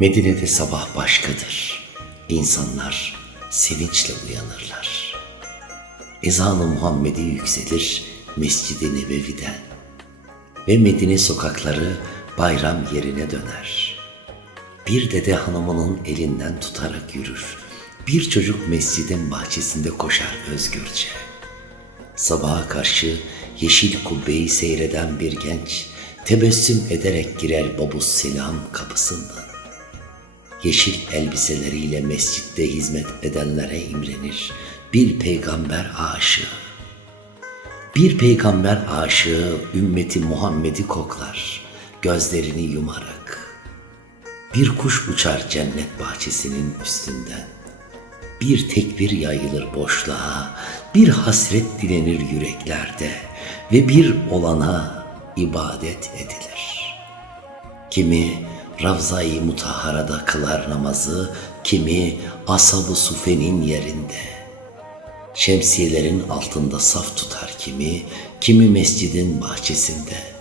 Medine'de sabah başkadır. İnsanlar sevinçle uyanırlar. Ezan-ı Muhammedi yükselir Mescid-i Nebevi'den ve Medine sokakları bayram yerine döner. Bir dede hanımının elinden tutarak yürür. Bir çocuk mescidin bahçesinde koşar özgürce. Sabaha karşı yeşil kubbeyi seyreden bir genç tebessüm ederek girer babus selam kapısından. Yeşil elbiseleriyle mescitte hizmet edenlere imrenir bir peygamber aşığı. Bir peygamber aşığı ümmeti Muhammed'i koklar gözlerini yumarak. Bir kuş uçar cennet bahçesinin üstünden. Bir tekbir yayılır boşluğa, bir hasret dilenir yüreklerde ve bir olana ibadet edilir. Kimi Ravza-i Mutahara'da kılar namazı, kimi Ashab-ı Sufe'nin yerinde. Şemsiyelerin altında saf tutar kimi, kimi mescidin bahçesinde.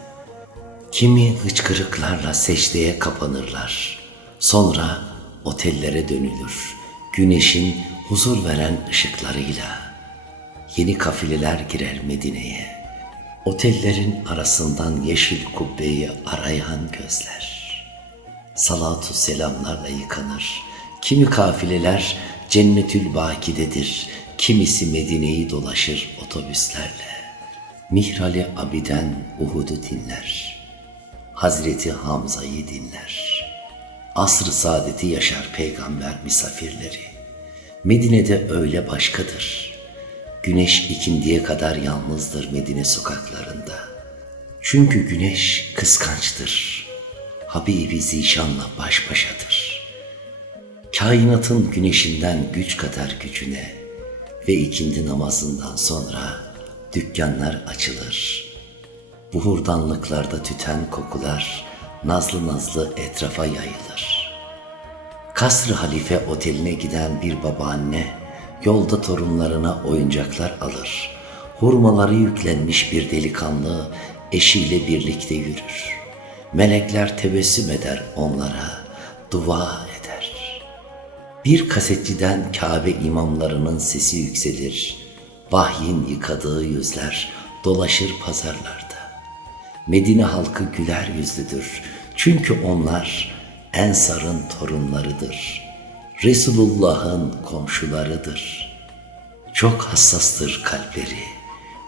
Kimi hıçkırıklarla secdeye kapanırlar. Sonra otellere dönülür. Güneşin huzur veren ışıklarıyla. Yeni kafileler girer Medine'ye. Otellerin arasından yeşil kubbeyi arayan gözler. Salatu selamlarla yıkanır. Kimi kafileler cennetül bakidedir. Kimisi Medine'yi dolaşır otobüslerle. Mihrali Abiden Uhud'u dinler. Hazreti Hamza'yı dinler. Asr-ı saadeti yaşar peygamber misafirleri. Medine'de öyle başkadır. Güneş ikindiye kadar yalnızdır Medine sokaklarında. Çünkü güneş kıskançtır. Habibi Zişan'la baş başadır. Kainatın güneşinden güç kadar gücüne ve ikindi namazından sonra dükkanlar açılır. Buhurdanlıklarda tüten kokular nazlı nazlı etrafa yayılır. Kasr-ı Halife oteline giden bir babaanne yolda torunlarına oyuncaklar alır. Hurmaları yüklenmiş bir delikanlı eşiyle birlikte yürür. Melekler tebessüm eder onlara, dua eder. Bir kasetçiden Kabe imamlarının sesi yükselir. Vahyin yıkadığı yüzler dolaşır pazarlarda. Medine halkı güler yüzlüdür. Çünkü onlar Ensar'ın torunlarıdır. Resulullah'ın komşularıdır. Çok hassastır kalpleri.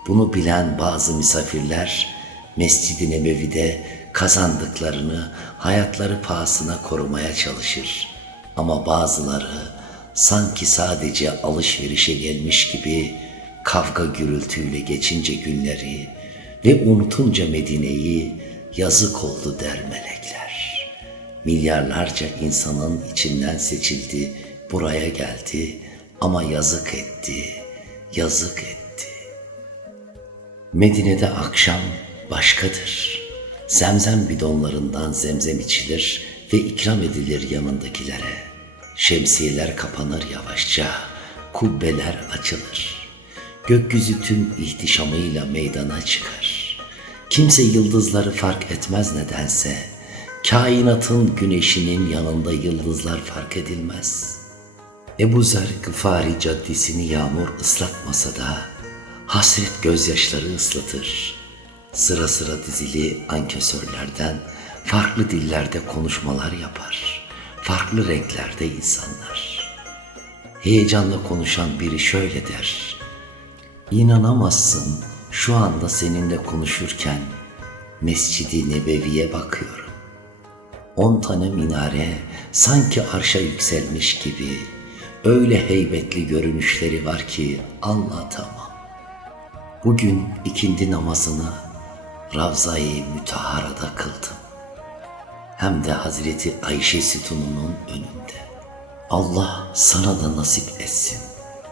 Bunu bilen bazı misafirler Mescid-i Nebevi'de kazandıklarını hayatları pahasına korumaya çalışır. Ama bazıları sanki sadece alışverişe gelmiş gibi kavga gürültüyle geçince günleri ve unutunca Medine'yi yazık oldu der melekler. Milyarlarca insanın içinden seçildi, buraya geldi ama yazık etti, yazık etti. Medine'de akşam başkadır. Zemzem bidonlarından zemzem içilir ve ikram edilir yanındakilere. Şemsiyeler kapanır yavaşça, kubbeler açılır. Gökyüzü tüm ihtişamıyla meydana çıkar. Kimse yıldızları fark etmez nedense. Kainatın güneşinin yanında yıldızlar fark edilmez. Ebu Zer Gıfari caddesini yağmur ıslatmasa da hasret gözyaşları ıslatır. Sıra sıra dizili ankesörlerden farklı dillerde konuşmalar yapar. Farklı renklerde insanlar. Heyecanla konuşan biri şöyle der. İnanamazsın şu anda seninle konuşurken Mescidi Nebevi'ye bakıyorum. On tane minare sanki arşa yükselmiş gibi öyle heybetli görünüşleri var ki anlatamam. Bugün ikindi namazını Ravza-i Mütahara'da kıldım. Hem de Hazreti Ayşe sütununun önünde. Allah sana da nasip etsin.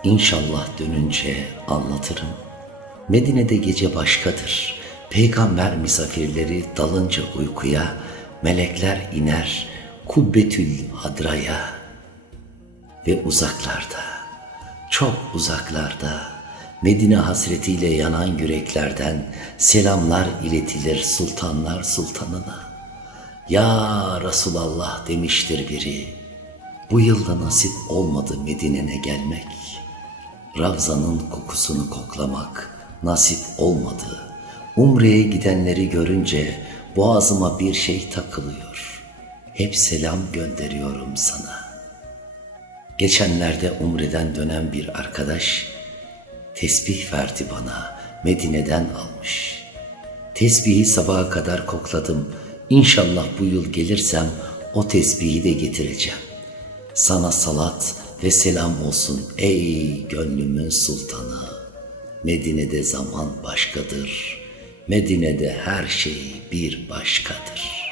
İnşallah dönünce anlatırım. Medine'de gece başkadır. Peygamber misafirleri dalınca uykuya, melekler iner kubbetül hadraya ve uzaklarda, çok uzaklarda Medine hasretiyle yanan yüreklerden selamlar iletilir sultanlar sultanına. Ya Resulallah demiştir biri. Bu yılda nasip olmadı Medine'ne gelmek. Ravzanın kokusunu koklamak nasip olmadı. Umre'ye gidenleri görünce boğazıma bir şey takılıyor. Hep selam gönderiyorum sana. Geçenlerde Umre'den dönen bir arkadaş tesbih verdi bana. Medine'den almış. Tesbihi sabaha kadar kokladım. İnşallah bu yıl gelirsem o tesbihi de getireceğim. Sana salat ve selam olsun ey gönlümün sultanı. Medine'de zaman başkadır. Medine'de her şey bir başkadır.''